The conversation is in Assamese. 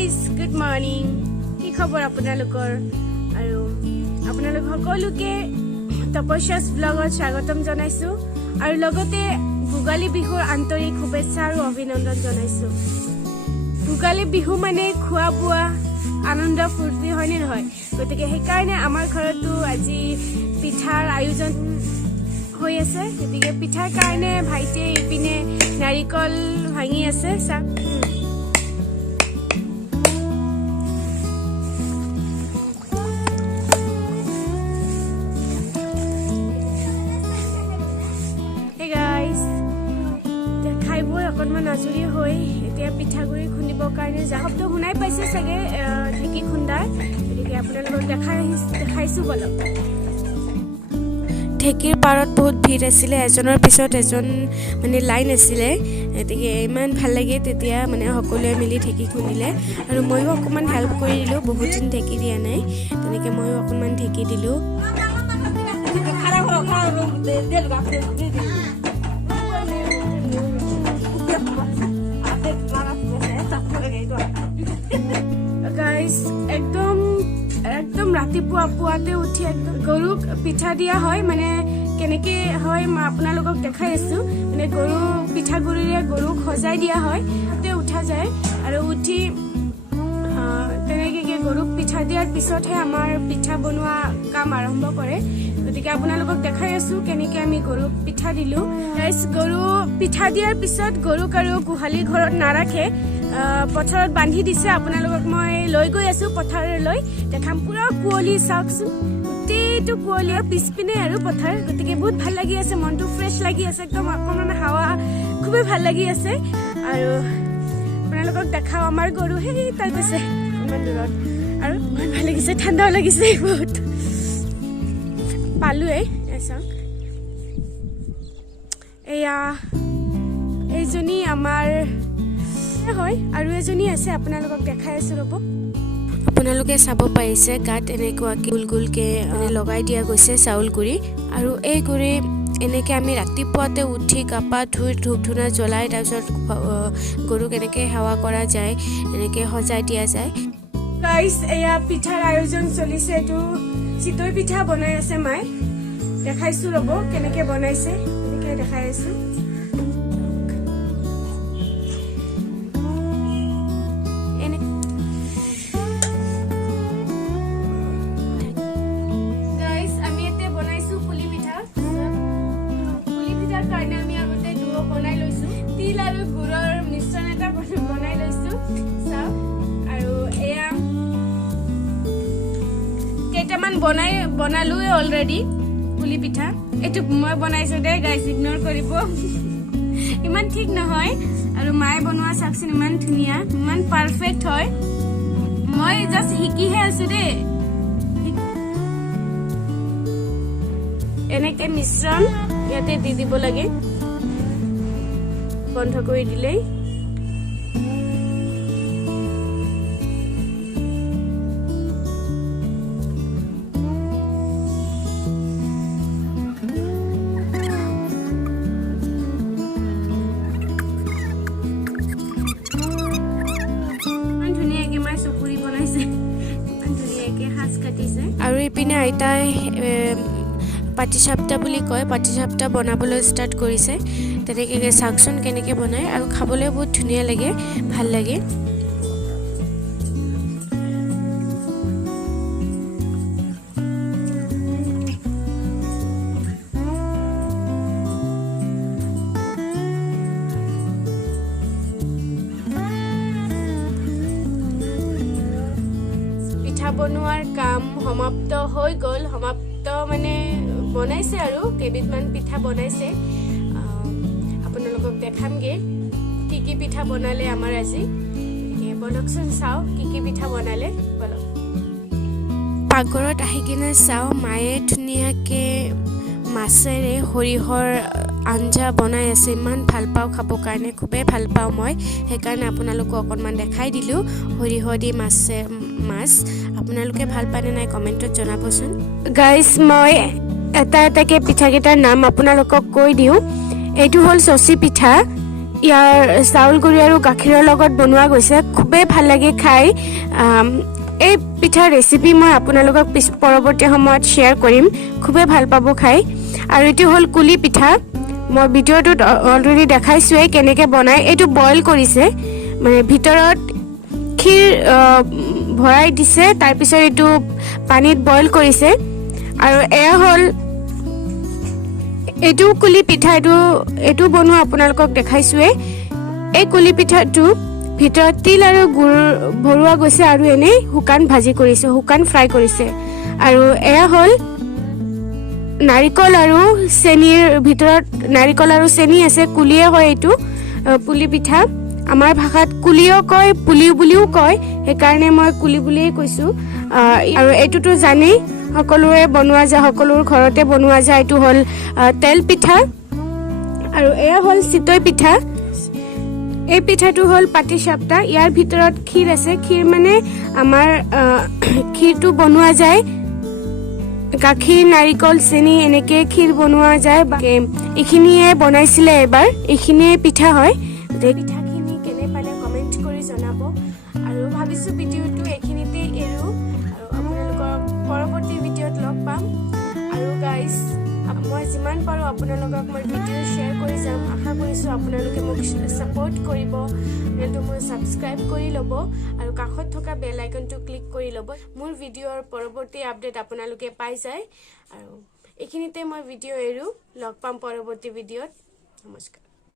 গাইজ গুড মৰ্ণিং কি খবৰ আপোনালোকৰ আৰু আপোনালোক সকলোকে তপস্যাস ব্লগত স্বাগতম জনাইছোঁ আৰু লগতে ভোগালী বিহুৰ আন্তৰিক শুভেচ্ছা আৰু অভিনন্দন জনাইছোঁ ভোগালী বিহু মানে খোৱা বোৱা আনন্দ ফূৰ্তি হয়নে নহয় গতিকে সেইকাৰণে আমাৰ ঘৰতো আজি পিঠাৰ আয়োজন হৈ আছে গতিকে পিঠাৰ কাৰণে ভাইটিয়ে ইপিনে নাৰিকল ভাঙি আছে চাওক অকণমান আজৰি হৈ এতিয়া পিঠাগুড়ি খুন্দিবৰ কাৰণে যা শব্দ শুনাই পাইছে চাগে ঢেঁকী খুন্দাৰ গতিকে আপোনালোকক দেখাইছোঁ বলক ঢেঁকীৰ পাৰত বহুত ভিৰ আছিলে এজনৰ পিছত এজন মানে লাইন আছিলে গতিকে ইমান ভাল লাগে তেতিয়া মানে সকলোৱে মিলি ঢেঁকী খুন্দিলে আৰু ময়ো অকণমান হেল্প কৰি দিলোঁ বহুত দিন ঢেঁকী দিয়া নাই তেনেকৈ ময়ো অকণমান ঢেঁকী দিলোঁ গাইজ একদম ৰাতিপুৱা পুৱাতে উঠি একদম গৰুক পিঠা দিয়া হয় মানে কেনেকৈ হয় মই আপোনালোকক দেখাই আছোঁ মানে গৰু পিঠাগুড়িৰে গৰুক সজাই দিয়া হয় তাতে উঠা যায় আৰু উঠি তেনেকৈ গৰুক পিঠা দিয়াৰ পিছতহে আমাৰ পিঠা বনোৱা কাম আৰম্ভ কৰে গতিকে আপোনালোকক দেখাই আছোঁ কেনেকৈ আমি গৰুক পিঠা দিলোঁ গাইজ গৰু পিঠা দিয়াৰ পিছত গৰুক আৰু গোহালি ঘৰত নাৰাখে পথাৰত বান্ধি দিছে আপোনালোকক মই লৈ গৈ আছোঁ পথাৰলৈ দেখাম পুৰা কুঁৱলী চাওকচোন গোটেইটো কুঁৱলী আৰু পিছপিনে আৰু পথাৰ গতিকে বহুত ভাল লাগি আছে মনটো ফ্ৰেছ লাগি আছে একদম অকণমান হাৱা খুবেই ভাল লাগি আছে আৰু আপোনালোকক দেখাওঁ আমাৰ গৰু সেই তাত আছে অকণমান দূৰত আৰু বহুত ভাল লাগিছে ঠাণ্ডাও লাগিছে বহুত পালোৱেই চাওক এয়া এইজনী আমাৰ হয় আৰু এজনী আছে আপোনালোকক দেখাই আছোঁ ৰ'ব আপোনালোকে চাব পাৰিছে গাত এনেকুৱাকৈ গোল গোলকৈ লগাই দিয়া গৈছে চাউল গুড়ি আৰু এই গুড়ি এনেকৈ আমি ৰাতিপুৱাতে উঠি গা পা ধুই ধূপ ধূনা জ্বলাই তাৰপিছত গৰুক এনেকৈ সেৱা কৰা যায় এনেকৈ সজাই দিয়া যায় গাইজ এয়া পিঠাৰ আয়োজন চলিছে এইটো চিতৈ পিঠা বনাই আছে মায়ে দেখাইছোঁ ৰ'ব কেনেকৈ বনাইছে এনেকৈ দেখাই আছোঁ তিল আৰু গুড়ৰ মিশ্ৰণ এটা বনাই লৈছোঁ চাওক আৰু এয়া কেইটামান বনালোৱে অলৰেডি পুলি পিঠা এইটো মই বনাইছোঁ দেই গাইজ ইগনৰ কৰিব ইমান ঠিক নহয় আৰু মায়ে বনোৱা চাওকচোন ইমান ধুনীয়া ইমান পাৰফেক্ট হয় মই জাষ্ট শিকিহে আছোঁ দেই এনেকৈ মিশ্ৰণ ইয়াতে দি দিব লাগে বন্ধ কৰি দিলেই আৰু ইপিনে আইতাই পাটিচাপ্টা বুলি কয় পাটিচাপ্টা বনাবলৈ ষ্টাৰ্ট কৰিছে তেনেকৈ চাওকচোন কেনেকৈ বনায় আৰু খাবলৈ বহুত ধুনীয়া লাগে ভাল লাগে পিঠা বনোৱাৰ কাম সমাপ্ত হৈ গ'ল সমাপ্ত মানে বনাইছে আৰু কেইবিধমান পিঠা বনাইছে আপোনালোকক দেখামগৈ কি কি পিঠা বনালে আমাৰ আজি বলকচোন চাওঁ কি কি পিঠা বনালে বলক পাকঘৰত আহি কিনে চাওঁ মায়ে ধুনীয়াকৈ মাছেৰে সৰিয়হৰ আঞ্জা বনাই আছে ইমান ভাল পাওঁ খাবৰ কাৰণে খুবেই ভাল পাওঁ মই সেইকাৰণে আপোনালোকক অকণমান দেখাই দিলোঁ সৰিয়হ দি মাছ আপোনালোকে ভাল পায়নে নাই কমেণ্টত জনাবচোন গাইজ মই এটা এটাকৈ পিঠাকেইটাৰ নাম আপোনালোকক কৈ দিওঁ এইটো হ'ল চচি পিঠা ইয়াৰ চাউল গুড়ি আৰু গাখীৰৰ লগত বনোৱা গৈছে খুবেই ভাল লাগে খাই এই পিঠাৰ ৰেচিপি মই আপোনালোকক পৰৱৰ্তী সময়ত শ্বেয়াৰ কৰিম খুবেই ভাল পাব খাই আৰু এটো হ'ল কুলি পিঠা মই ভিডিঅ'টোত অলৰেডি দেখাইছোৱে কেনেকৈ বনায় এইটো বইল কৰিছে মানে ভিতৰত ক্ষীৰ ভৰাই দিছে তাৰ পিছত এইটো পানীত বইল কৰিছে আৰু এয়া হ'ল এইটো কুলি পিঠা এইটো বনোৱা আপোনালোকক দেখাইছোৱে এই কুলি পিঠাটো ভিতৰত তিল আৰু গুড় ভৰোৱা গৈছে আৰু এনে শুকান ভাজি কৰিছে শুকান ফ্ৰাই কৰিছে আৰু এয়া হ'ল নাৰিকল আৰু চেনিৰ ভিতৰত নাৰিকল আৰু চেনি আছে কুলিয়ে হয় এইটো পুলি পিঠা আমাৰ ভাষাত কুলিও কয় পুলি বুলিও কয় সেইকাৰণে মই কুলি বুলিয়ে কৈছো আৰু এইটোতো জানেই সকলোৱে বনোৱা যায় সকলোৰ ঘৰতে বনোৱা যায় এইটো হ'ল তেল পিঠা আৰু এয়া হ'ল চিতৈ পিঠা এই পিঠাটো হ'ল পাটিসাপটা ইয়াৰ ভিতৰত ক্ষীৰ আছে ক্ষীৰ মানে আমাৰ ক্ষীৰটো বনোৱা যায় গাখীৰ নাৰিকল চেনি এনেকে ক্ষীৰ বনোৱা যায় এইখিনিয়ে বনাইছিলে এবাৰ এইখিনিয়ে পিঠা হয় পিঠাখিনি কেনে পালে কমেণ্ট কৰি জনাব আৰু ভাবিছোঁ ভিডিঅ'টো এইখিনিতে এৰো আৰু আপোনালোকৰ পৰৱৰ্তী ভিডিঅ'ত লগ পাম আৰু গাইজ মই যিমান পাৰোঁ আপোনালোকক মই ভিডিঅ' শ্বেয়াৰ কৰি যাম আশা কৰিছোঁ আপোনালোকে মোক ছাপোৰ্ট কৰিব চেনেলটো মোৰ ছাবস্ক্ৰাইব কৰি ল'ব আৰু কাষত থকা বেল আইকনটো ক্লিক কৰি ল'ব মোৰ ভিডিঅ'ৰ পৰৱৰ্তী আপডেট আপোনালোকে পাই যায় আৰু এইখিনিতে মই ভিডিঅ' এৰো লগ পাম পৰৱৰ্তী ভিডিঅ'ত নমস্কাৰ